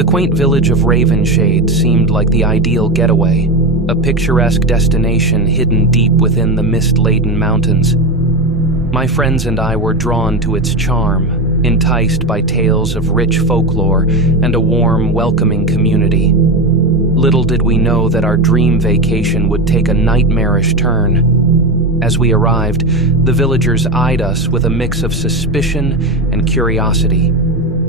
The quaint village of Ravenshade seemed like the ideal getaway, a picturesque destination hidden deep within the mist-laden mountains. My friends and I were drawn to its charm, enticed by tales of rich folklore and a warm, welcoming community. Little did we know that our dream vacation would take a nightmarish turn. As we arrived, the villagers eyed us with a mix of suspicion and curiosity.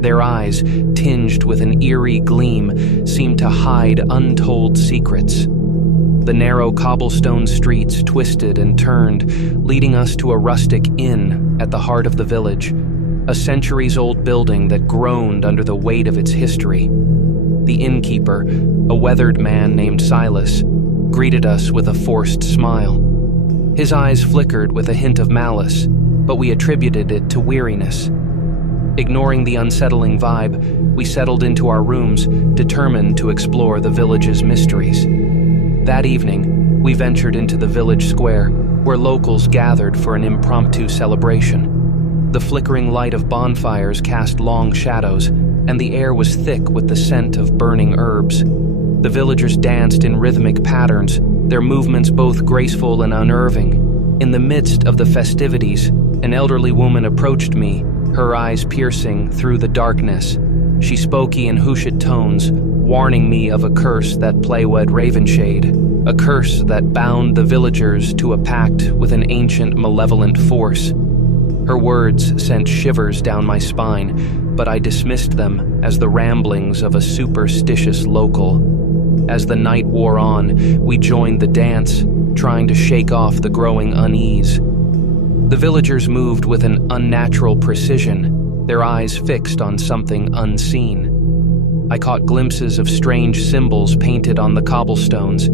Their eyes, tinged with an eerie gleam, seemed to hide untold secrets. The narrow cobblestone streets twisted and turned, leading us to a rustic inn at the heart of the village, a centuries-old building that groaned under the weight of its history. The innkeeper, a weathered man named Silas, greeted us with a forced smile. His eyes flickered with a hint of malice, but we attributed it to weariness. Ignoring the unsettling vibe, we settled into our rooms, determined to explore the village's mysteries. That evening, we ventured into the village square, where locals gathered for an impromptu celebration. The flickering light of bonfires cast long shadows, and the air was thick with the scent of burning herbs. The villagers danced in rhythmic patterns, their movements both graceful and unnerving. In the midst of the festivities, an elderly woman approached me, her eyes piercing through the darkness. She spoke in hushed tones, warning me of a curse that plagued Ravenshade, a curse that bound the villagers to a pact with an ancient malevolent force. Her words sent shivers down my spine, but I dismissed them as the ramblings of a superstitious local. As the night wore on, we joined the dance, trying to shake off the growing unease. The villagers moved with an unnatural precision, their eyes fixed on something unseen. I caught glimpses of strange symbols painted on the cobblestones,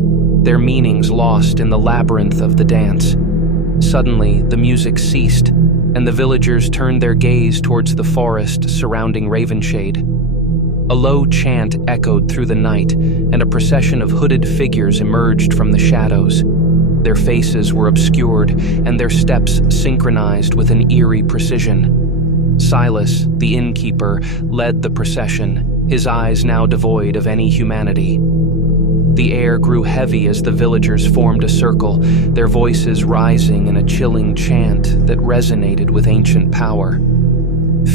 their meanings lost in the labyrinth of the dance. Suddenly, the music ceased, and the villagers turned their gaze towards the forest surrounding Ravenshade. A low chant echoed through the night, and a procession of hooded figures emerged from the shadows. Their faces were obscured, and their steps synchronized with an eerie precision. Silas, the innkeeper, led the procession, his eyes now devoid of any humanity. The air grew heavy as the villagers formed a circle, their voices rising in a chilling chant that resonated with ancient power.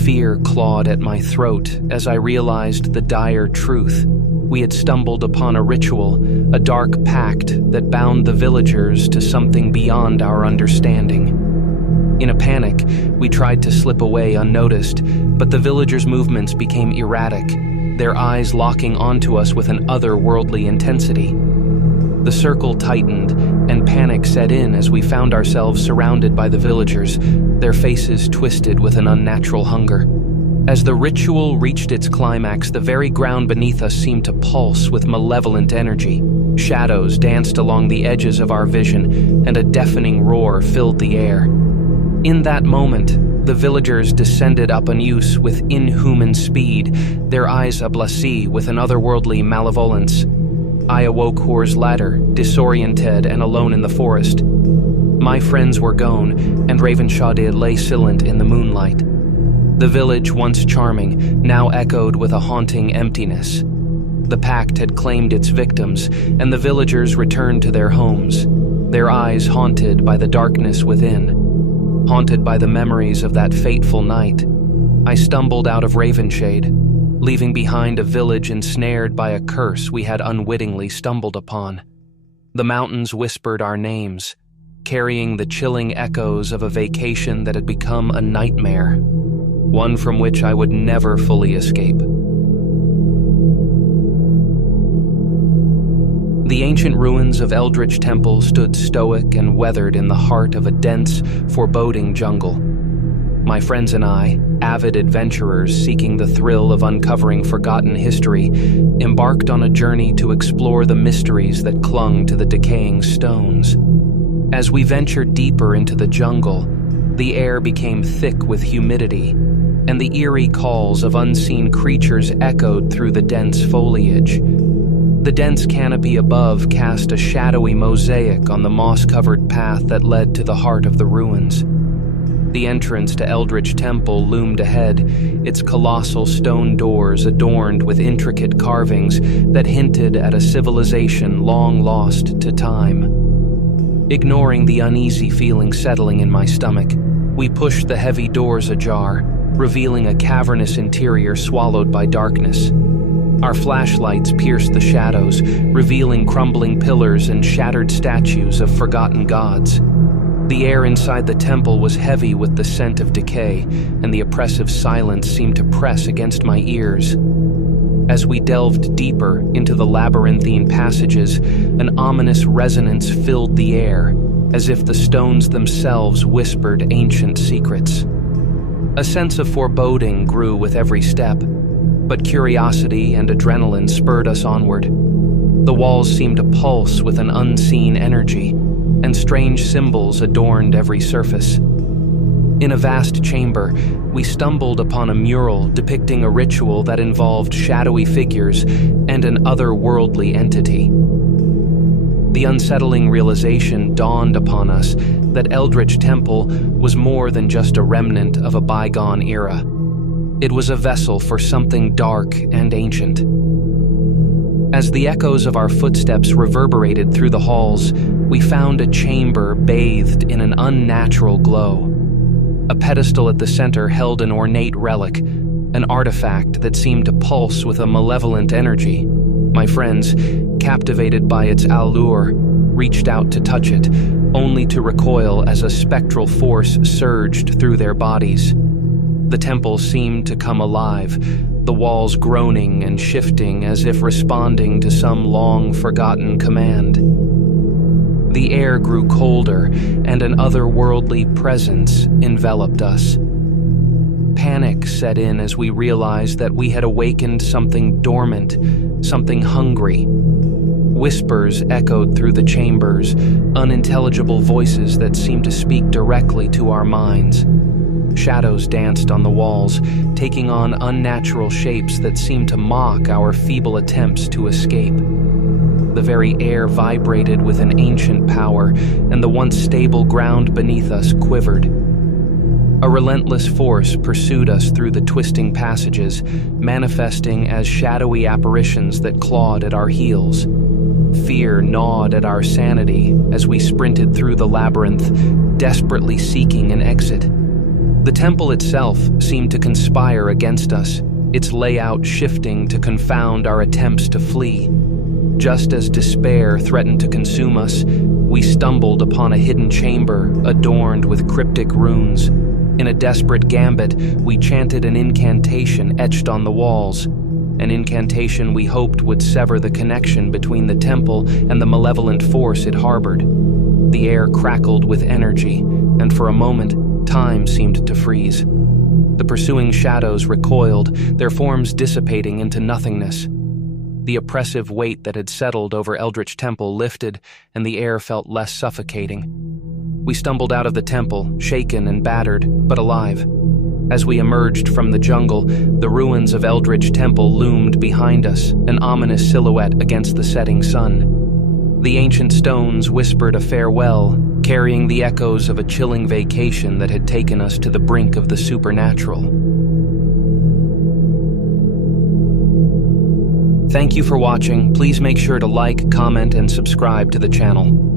Fear clawed at my throat as I realized the dire truth. We had stumbled upon a ritual, a dark pact that bound the villagers to something beyond our understanding. In a panic, we tried to slip away unnoticed, but the villagers' movements became erratic, their eyes locking onto us with an otherworldly intensity. The circle tightened, and panic set in as we found ourselves surrounded by the villagers, their faces twisted with an unnatural hunger. As the ritual reached its climax, the very ground beneath us seemed to pulse with malevolent energy. Shadows danced along the edges of our vision, and a deafening roar filled the air. In that moment, the villagers descended upon us with inhuman speed, their eyes ablaze with an otherworldly malevolence. I awoke Hor's ladder, disoriented and alone in the forest. My friends were gone, and Ravenshade lay silent in the moonlight. The village, once charming, now echoed with a haunting emptiness. The pact had claimed its victims, and the villagers returned to their homes, their eyes haunted by the darkness within. Haunted by the memories of that fateful night, I stumbled out of Ravenshade, leaving behind a village ensnared by a curse we had unwittingly stumbled upon. The mountains whispered our names, carrying the chilling echoes of a vacation that had become a nightmare, one from which I would never fully escape. The ancient ruins of Eldritch Temple stood stoic and weathered in the heart of a dense, foreboding jungle. My friends and I, avid adventurers seeking the thrill of uncovering forgotten history, embarked on a journey to explore the mysteries that clung to the decaying stones. As we ventured deeper into the jungle, the air became thick with humidity, and the eerie calls of unseen creatures echoed through the dense foliage. The dense canopy above cast a shadowy mosaic on the moss-covered path that led to the heart of the ruins. The entrance to Eldritch Temple loomed ahead, its colossal stone doors adorned with intricate carvings that hinted at a civilization long lost to time. Ignoring the uneasy feeling settling in my stomach, we pushed the heavy doors ajar, revealing a cavernous interior swallowed by darkness. Our flashlights pierced the shadows, revealing crumbling pillars and shattered statues of forgotten gods. The air inside the temple was heavy with the scent of decay, and the oppressive silence seemed to press against my ears. As we delved deeper into the labyrinthine passages, an ominous resonance filled the air, as if the stones themselves whispered ancient secrets. A sense of foreboding grew with every step, but curiosity and adrenaline spurred us onward. The walls seemed to pulse with an unseen energy, and strange symbols adorned every surface. In a vast chamber, we stumbled upon a mural depicting a ritual that involved shadowy figures and an otherworldly entity. The unsettling realization dawned upon us that Eldritch Temple was more than just a remnant of a bygone era. It was a vessel for something dark and ancient. As the echoes of our footsteps reverberated through the halls, we found a chamber bathed in an unnatural glow. A pedestal at the center held an ornate relic, an artifact that seemed to pulse with a malevolent energy. My friends, captivated by its allure, reached out to touch it, only to recoil as a spectral force surged through their bodies. The temple seemed to come alive, the walls groaning and shifting as if responding to some long-forgotten command. The air grew colder, and an otherworldly presence enveloped us. Panic set in as we realized that we had awakened something dormant, something hungry. Whispers echoed through the chambers, unintelligible voices that seemed to speak directly to our minds. Shadows danced on the walls, taking on unnatural shapes that seemed to mock our feeble attempts to escape. The very air vibrated with an ancient power, and the once stable ground beneath us quivered. A relentless force pursued us through the twisting passages, manifesting as shadowy apparitions that clawed at our heels. Fear gnawed at our sanity as we sprinted through the labyrinth, desperately seeking an exit. The temple itself seemed to conspire against us, its layout shifting to confound our attempts to flee. Just as despair threatened to consume us, we stumbled upon a hidden chamber adorned with cryptic runes. In a desperate gambit, we chanted an incantation etched on the walls, an incantation we hoped would sever the connection between the temple and the malevolent force it harbored. The air crackled with energy, and for a moment, time seemed to freeze. The pursuing shadows recoiled, their forms dissipating into nothingness. The oppressive weight that had settled over Eldritch Temple lifted, and the air felt less suffocating. We stumbled out of the temple, shaken and battered, but alive. As we emerged from the jungle, the ruins of Eldritch Temple loomed behind us, an ominous silhouette against the setting sun. The ancient stones whispered a farewell, carrying the echoes of a chilling vacation that had taken us to the brink of the supernatural. Thank you for watching. Please make sure to like, comment, and subscribe to the channel.